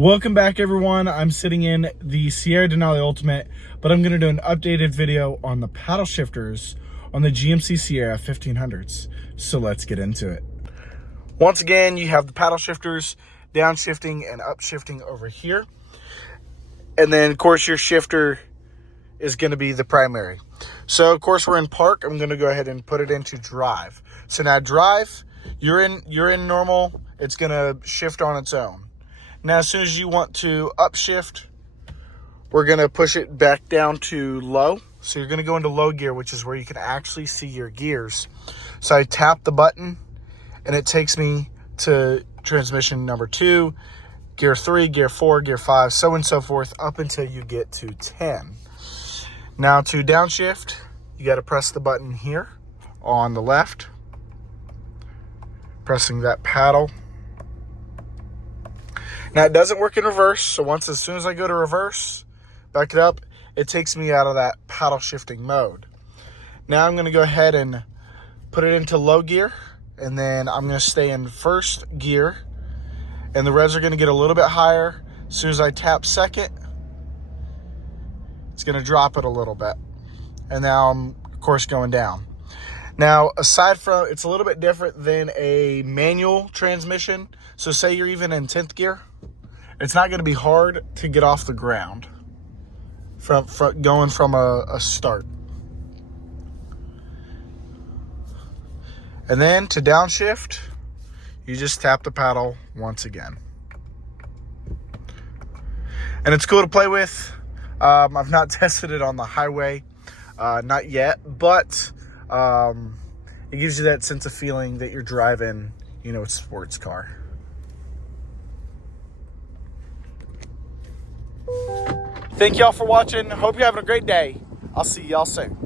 Welcome back, everyone. I'm sitting in the Sierra Denali Ultimate, but I'm going to do an updated video on the paddle shifters on the GMC Sierra 1500s. So let's get into it. Once again, you have the paddle shifters, downshifting and upshifting over here. And then, of course, your shifter is going to be the primary. So, of course, we're in park. I'm going to go ahead and put it into drive. So now drive, you're in normal. It's going to shift on its own. Now, as soon as you want to upshift, we're going to push it back down to low. So you're going to go into low gear, which is where you can actually see your gears. So I tap the button, and it takes me to transmission number 2, gear 3, gear 4, gear 5, so on and so forth, up until you get to 10. Now, to downshift, you got to press the button here on the left, pressing that paddle. Now, it doesn't work in reverse, so as soon as I go to reverse, back it up, it takes me out of that paddle shifting mode. Now I'm going to go ahead and put it into low gear, and then I'm going to stay in first gear, and the revs are going to get a little bit higher. As soon as I tap second, it's going to drop it a little bit. And now I'm, of course, going down. Now, aside from, it's a little bit different than a manual transmission. So say you're even in 10th gear, it's not going to be hard to get off the ground from going from a start. And then to downshift, you just tap the paddle once again. And it's cool to play with. I've not tested it on the highway, not yet, but it gives you that sense of feeling that you're driving, a sports car. Thank y'all for watching. Hope you're having a great day. I'll see y'all soon.